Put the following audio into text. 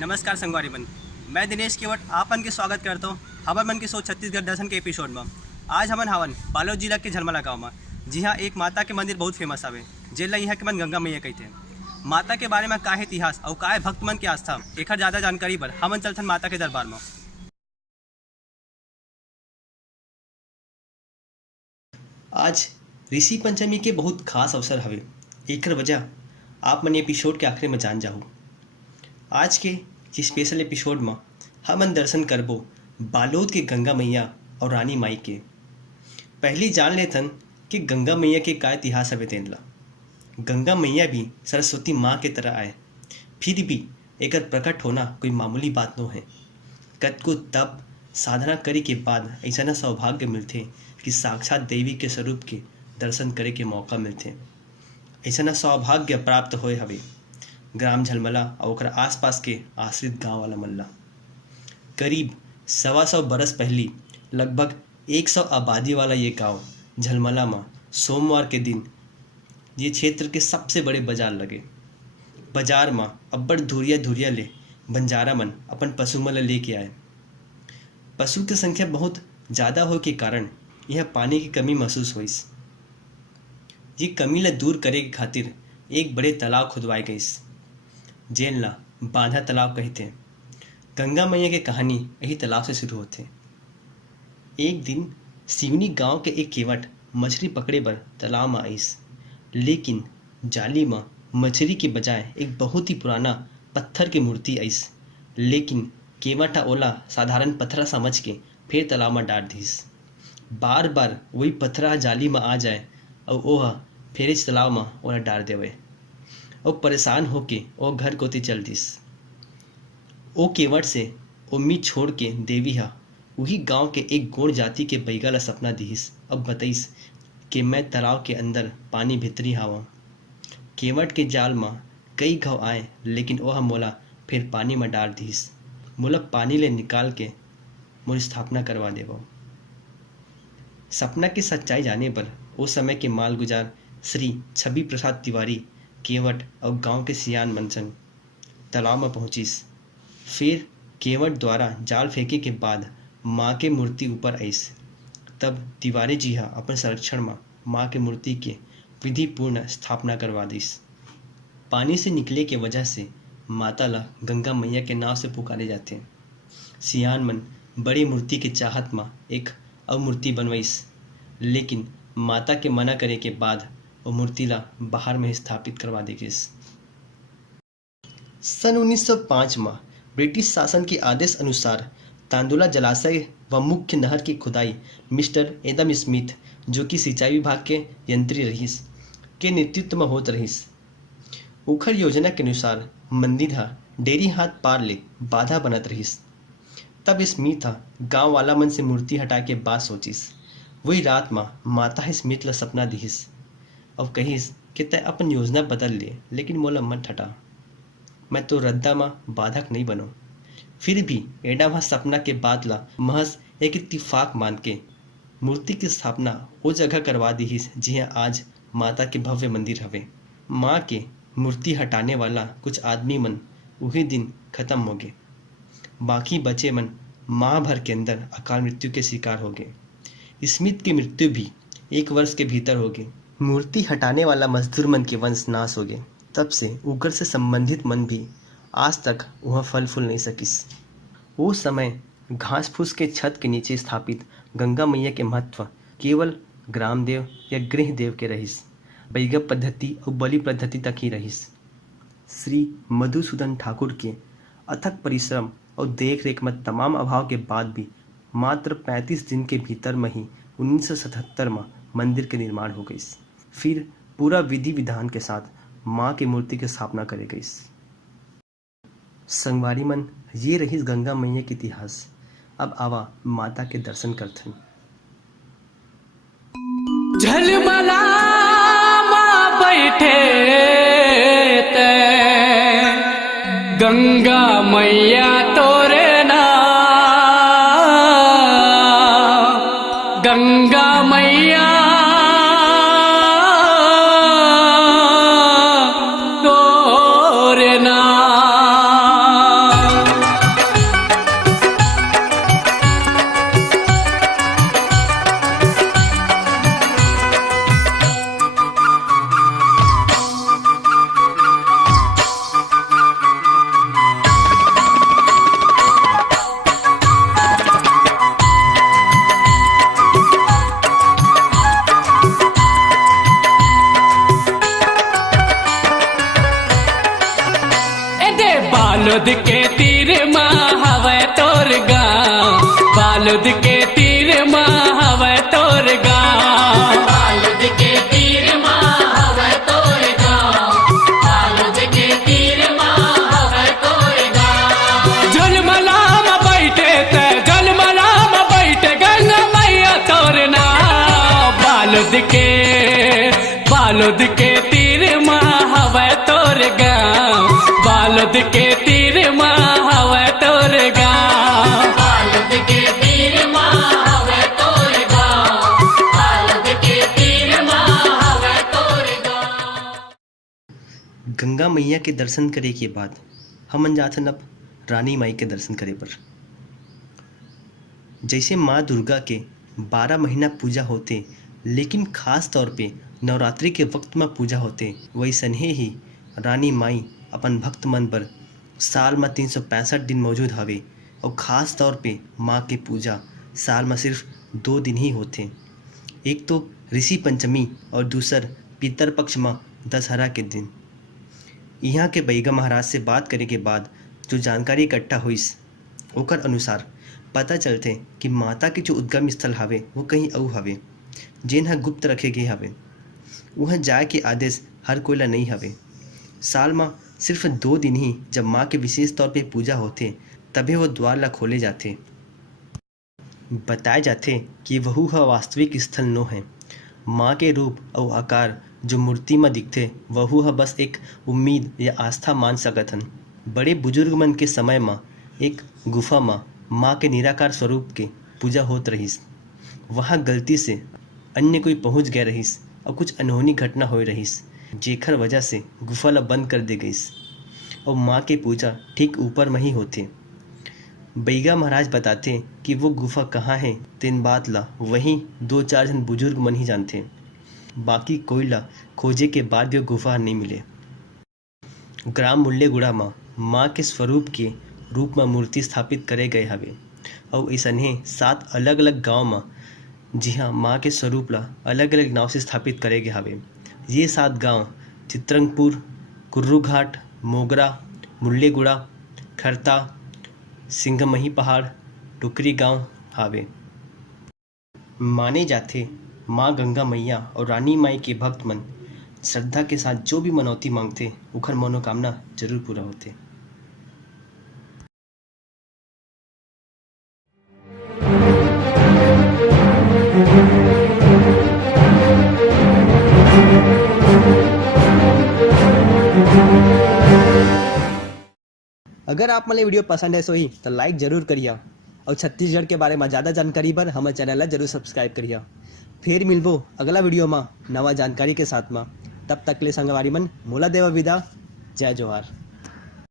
नमस्कार संगवारी मन, मैं दिनेश केवट आपन के स्वागत करता हूँ हमर मन के सो छत्तीसगढ़ दर्शन के एपिसोड में। आज हमन हवन बालोद जिला के झलमला गाँव में, जी हाँ एक माता के मंदिर बहुत फेमस हवे, जेला यहाँ के मन गंगा मैया कहते हैं। माता के बारे में का है इतिहास और का है भक्त मन के आस्था, एक ज़्यादा जानकारी पर हमन चलथन माता के दरबार में। आज ऋषि पंचमी के बहुत खास अवसर हवे, एक वजह आप मन एपिसोड के आखिरी में जान जाहू। आज के इस स्पेशल एपिसोड में हमन दर्शन करबो बालोद के गंगा मैया और रानी माई के। पहले जान लेथन कि गंगा मैया के का इतिहास हवे तेन ला। गंगा मैया भी सरस्वती माँ के तरह आए, फिर भी एकर प्रकट होना कोई मामूली बात नो है। कतको तप साधना करे के बाद ऐसा सौभाग्य मिलते कि साक्षात देवी के स्वरूप के दर्शन करे के मौका मिलते। ऐसा सौभाग्य प्राप्त होए हवे ग्राम झलमला और ओकर आसपास के आश्रित गांव वाला मल्ला। करीब 125 बरस पहली लगभग 100 आबादी वाला ये गांव झलमला में सोमवार के दिन ये क्षेत्र के सबसे बड़े बाजार लगे। बाजार में अब्बड़ धुरिया ले बंजारा मन अपन पशु मन लेके आए। पशु की संख्या बहुत ज़्यादा हो के कारण यह पानी की कमी महसूस हुई। ये कमी ला दूर करे के खातिर एक बड़े तालाब खुदवाए गई, जेन ला बांधा तालाब कहते हैं। गंगा मैया के कहानी यही तालाब से शुरू होते। एक दिन सिवनी गांव के एक केवट मछली पकड़े बर तालाब में आईस, लेकिन जाली में मछली के बजाय एक बहुत ही पुराना पत्थर की मूर्ति आईस। लेकिन केवटा ओला साधारण पत्थरा समझ के फिर तालाब में डाल दीस। बार बार वही पत्थरा जाली में आ जाए और ओह फिर इस तालाब में ओला डाल देवे और परेशान होके ओ घर कोती चल दिस। ओ केवट से उम्मीद छोड़ के देवी हा वही गांव के एक गोड़ जाति के बैगा ला सपना दिस। अब बताइस कि मैं तालाब के अंदर पानी भीतरी हावा। केवट के जाल में कई घाव आए, लेकिन ओह मोला फिर पानी में डाल दिस। मोला पानी ले निकाल के मोर स्थापना करवा देवो। सपना की सच्चाई जाने पर उस समय के मालगुजार श्री छवि प्रसाद तिवारी केवट और गांव के सियान मनसन तालाब में पहुंचिस। फिर केवट द्वारा जाल फेंके के बाद माँ के मूर्ति ऊपर आईस। तब तिवारी जी हा अपन संरक्षण में माँ के मूर्ति के विधि पूर्ण स्थापना करवा दिस। पानी से निकले के वजह से माता ला गंगा मैया के नाव से पुकारे जाते हैं। सियान मन बड़ी मूर्ति के चाहत में एक और मूर्ति बनवाइस, लेकिन माता के मना करे के बाद वो मूर्ति ला बाहर में स्थापित करवा दी गई। सन 1905 में ब्रिटिश शासन के आदेश अनुसार तांदुला जलाशय व मुख्य नहर की खुदाई मिस्टर एडम स्मिथ, जो कि सिंचाई विभाग के यंत्री रहीस, के नेतृत्व में होत रहीस। उखड़ योजना के अनुसार मंदिर हा डेरी हाथ पार ले बाधा बनत रहीस। तब स्मिथ हा गांव वाला मन से मूर्ति हटा के बात सोचिस। वही रात में माता स्मिथ ला सपना दिहिस और कहिस कि तय अपन योजना बदल ले, लेकिन मोला मत हटा, मैं तो रद्दा में बाधक नहीं बनो। फिर भी एडम हा सपना के बाद ला महज एक इत्तिफाक मान के मूर्ति की स्थापना वो जगह करवा दीहिस जिहाँ आज माता के भव्य मंदिर हवे। माँ के मूर्ति हटाने वाला कुछ आदमी मन वही दिन खत्म हो गए। बाकी बचे मन माह भर के अंदर अकाल मृत्यु के शिकार हो गए। स्मिथ की मृत्यु भी 1 वर्ष के भीतर हो गई। मूर्ति हटाने वाला मजदूर मन के वंश नाश हो गए। तब से उग्र से संबंधित मन भी आज तक वह फल फूल नहीं सकिस। वो समय घास फूस के छत के नीचे स्थापित गंगा मैया के महत्व केवल ग्राम देव या गृह देव के रहिस, बैगा पद्धति और बलि पद्धति तक ही रहिस। श्री मधुसूदन ठाकुर के अथक परिश्रम और देख रेख में तमाम अभाव के बाद भी मात्र 35 दिन के भीतर में ही 1977 में मंदिर के निर्माण हो गई। फिर पूरा विधि विधान के साथ माँ की मूर्ति की स्थापना करे गई। संगवारी मन, ये रही गंगा मैया के इतिहास। अब आवा माता के दर्शन करथन। झलमला माँ बैठे ते गंगा मैया तोरे ना, गंगा मैया तोरे ना। बालुद के तीर माँ हवे तोर गाँव, बालुद के तीर माँ हवे तोर गाँव, बालुद के तीर माँ हवे तोर गाँव, बालुद के तीर माँ हवे तोर गाँव। झलमलाम बैठे ते झलमलाम बैठे गंगा मैया तोर नाव, बालुद के तीर माँ हवे तोर गाँव, बालुद के तीर माँ हवे तोर गाँव, बालुद के तीर माँ हवे तोर गाँव, बालुद के तीर माँ हवे तोर गाँव। गंगा मैया के दर्शन करे के बाद हमन जाथन अब रानी माई के दर्शन करे पर। जैसे माँ दुर्गा के 12 महीना पूजा होते, लेकिन खास तौर पे नवरात्रि के वक्त में पूजा होते, वैसने ही रानी माई अपन भक्त मन पर साल में 365 दिन मौजूद हवे। और ख़ास तौर पे माँ के पूजा साल में सिर्फ 2 दिन ही होते, एक तो ऋषि पंचमी और दूसर पितर पक्ष में दशहरा के दिन। यहाँ के बैगा महाराज से बात करे के बाद जो जानकारी इकट्ठा हुईस ओकर अनुसार पता चलते कि माता के जो उद्गम स्थल हवे वो कहीं अऊ हवे, जेन ह गुप्त रखे गए हवे। वहाँ जाए के आदेश हर कोई ला नहीं हवे। साल में सिर्फ 2 दिन ही जब माँ के विशेष तौर पे पूजा होते तभी वो द्वार ला खोले जाते। बताए जाते कि वहू ह वास्तविक स्थल नो है। माँ के रूप और आकार जो मूर्ति में दिखते वहू ह बस एक उम्मीद या आस्था मान सकत हन। बड़े बुजुर्ग मन के समय में एक गुफा में माँ के निराकार स्वरूप के पूजा होत रहीस। वहाँ गलती से अन्य कोई पहुँच गए रहीस और कुछ अनहोनी घटना हो रहीस, जेखर वजह से गुफा ला बंद कर दे गईस और माँ के पूजा ठीक ऊपर में ही होते। बैगा महाराज बताते कि वो गुफा कहाँ है, तीन बात ला वहीं 2-4 जन बुजुर्ग मन ही जानते। बाकी कोई ला खोजे के बाद भी वो गुफा नहीं मिले। ग्राम मुल्लेगुड़ा में माँ के स्वरूप के रूप में मूर्ति स्थापित करे गए हवे और ऐसने 7 अलग अलग गांव में जी हाँ माँ के स्वरूप ला अलग अलग नाव से स्थापित करे गए हवे। ये 7 गांव चित्रंगपुर, कुर्रू घाट, मोगरा, मुल्लेगुड़ा, खरता, सिंघमही पहाड़, टुकरी गांव हावे। माने जाते माँ गंगा मैया और रानी माई के भक्त मन श्रद्धा के साथ जो भी मनौती मांगते उखर मनोकामना जरूर पूरा होते। अगर आप मने वीडियो पसंद है सोही तो लाइक जरूर करिए और छत्तीसगढ़ के बारे में ज़्यादा जानकारी पर हमारे चैनल ला जरूर सब्सक्राइब करिए। फिर मिलबो अगला वीडियो में नवा जानकारी के साथ में। तब तक ले संगवारी मन मोला देवा विदा। जय जोहार।